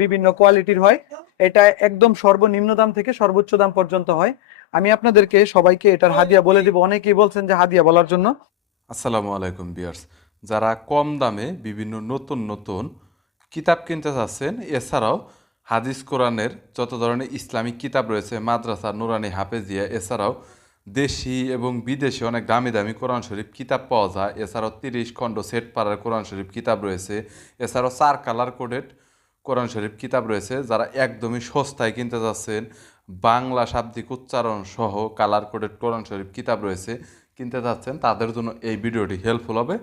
বিভিন্ন কোয়ালিটির হয়। এটা একদম সর্বনিম্ন দাম থেকে সর্বোচ্চ দাম পর্যন্ত হয়। আমি আপনাদেরকে সবাইকে এটার হাদিয়া বলে দিব। অনেকেই বলছেন যে হাদিয়া বলার জন্য। আসসালামু আলাইকুম বিয়ার্স। যারা কম দামে বিভিন্ন নতুন নতুন কিতাব কিনতে চাচ্ছেন, এছাড়াও হাদিস কোরআনের যত ধরনের ইসলামিক কিতাব রয়েছে, মাদ্রাসা, নুরানি, হাফেজিয়া, এছাড়াও দেশি এবং বিদেশি অনেক দামি দামি কোরআন শরীফ কিতাব পাওয়া যায়। এছাড়াও 30 খণ্ড সেট পাড়ার কোরআন শরীফ কিতাব রয়েছে। এছাড়াও 4 কালার কোডেড কোরআন শরীফ কিতাব রয়েছে। যারা একদমই সস্তায় কিনতে যাচ্ছেন, বাংলা শাব্দিক উচ্চারণ সহ কালার কোডেড কোরআন শরীফ কিতাব রয়েছে, কিনতে যাচ্ছেন, তাদের জন্য এই ভিডিওটি হেল্পফুল হবে।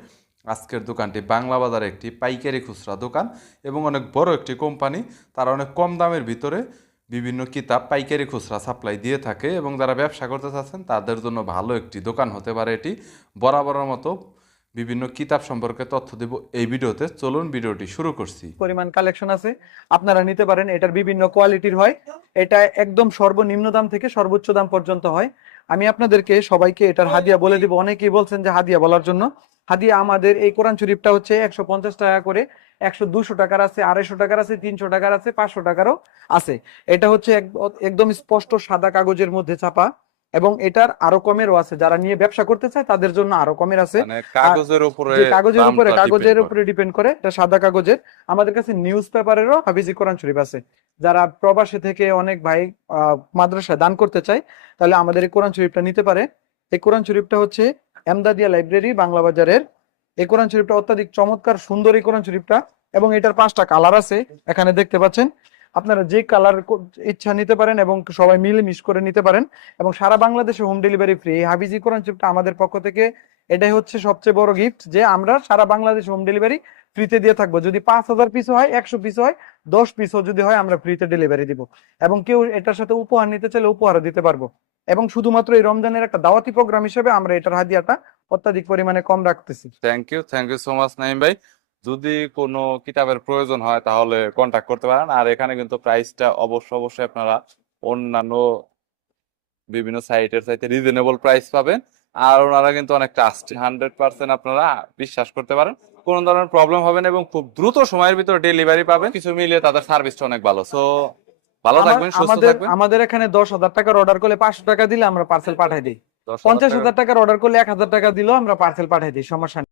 আজকের দোকানটি বাংলা বাজারে একটি পাইকারি খুচরা দোকান এবং অনেক বড় একটি কোম্পানি। তারা অনেক কম দামের ভিতরে বিভিন্ন কিতাব পাইকারি খুচরা সাপ্লাই দিয়ে থাকে এবং যারা ব্যবসা করতে চাচ্ছেন তাদের জন্য ভালো একটি দোকান হতে পারে এটি। বরাবরের মতো বিভিন্ন কিতাব সম্পর্কে তথ্য দেব এই ভিডিওতে। চলুন ভিডিওটি শুরু করছি। পরিমাণ কালেকশন আছে, আপনারা নিতে পারেন। এটার বিভিন্ন কোয়ালিটির হয়। এটা একদম সর্বনিম্ন দাম থেকে সর্বোচ্চ দাম পর্যন্ত হয়। আমি আপনাদেরকে সবাইকে এটার হাদিয়া বলে দিব। অনেকেই বলছেন যে হাদিয়া বলার জন্য। হাদিয়া আমাদের এই কোরআন শরীফটা হচ্ছে 150 টাকা করে, 200 টাকার আছে, 250 টাকার আছে, 300 টাকার আছে, 500 টাকারও আছে। এটা হচ্ছে একদম স্পষ্ট সাদা কাগজের মধ্যে ছাপা এবং এটার আরো কমেরও আছে। যারা নিয়ে ব্যবসা করতে চায় তাদের জন্য আরো কমের আছে। মানে কাগজের উপরে কাগজের উপরে ডিপেন্ড করে। এটা সাদা কাগজের। আমাদের কাছে নিউজ পেপারেরও হাফিজি কোরআন শরীফ আছে। যারা প্রবাসে থেকে অনেক ভাই মাদ্রাসায় দান করতে চায়, তাহলে আমাদের এই কোরআন শরীফটা নিতে পারে। এই কোরআন শরীফটা হচ্ছে এমদাদিয়া লাইব্রেরি বাংলা বাজারের। এই কোরআন শরীফটা অত্যাধিক চমৎকার সুন্দর এই কোরআন শরীফটা। এবং এটার 5টা কালার আছে, এখানে দেখতে পাচ্ছেন। আপনারা যে কালার ইচ্ছা নিতে পারেন এবং সবাই মিলে মিশ করে নিতে পারেন। এবং সারা বাংলাদেশে হোম ডেলিভারি ফ্রি। এই হাফিজি কোরআন শরীফটা আমাদের পক্ষ থেকে এটাই হচ্ছে সবচেয়ে বড় গিফট, যে আমরা সারা বাংলাদেশে হোম ডেলিভারি ফ্রিতে দিয়ে থাকবো। যদি 5000 পিস হয়, 100 পিস হয়, 10 পিসও যদি হয়, আমরা ফ্রিতে ডেলিভারি দিব। এবং কেউ এটার সাথে উপহার নিতে চাইলে উপহারও দিতে পারবো। এবং শুধুমাত্র এই রমজানের একটা দাওয়াতি প্রোগ্রাম হিসেবে আমরা এটার হাদিয়াটা অত্যাধিক পরিমাণে কম রাখতেছি। Thank you so much Naim ভাই। যদি কোনো কিতাবের প্রয়োজন হয় তাহলে কন্টাক্ট করতে পারেন। আর এখানে কিন্তু প্রাইসটা অবশ্যই আপনারা অন্যান্য বিভিন্ন সাইটের চাইতে রিজনেবল প্রাইস পাবেন। আর ওনারা কিন্তু অনেক ট্রাস্টেড, 100% আপনারা বিশ্বাস করতে পারেন। কোনো ধরনের প্রবলেম হবে না এবং খুব দ্রুত সময়ের ভিতরে ডেলিভারি পাবেন। কিছু মিলিয়ে তাদের সার্ভিসটা অনেক ভালো। সো ভালো থাকবেন, সুস্থ থাকবেন। আমাদের এখানে 10,000 টাকার অর্ডার করলে 500 টাকা দিলে আমরা পার্সেল পাঠাই দিই। 10,000 50,000 টাকার অর্ডার করলে 1,000 টাকা দিলেও আমরা পার্সেল পাঠাই দিই, সমস্যা নেই।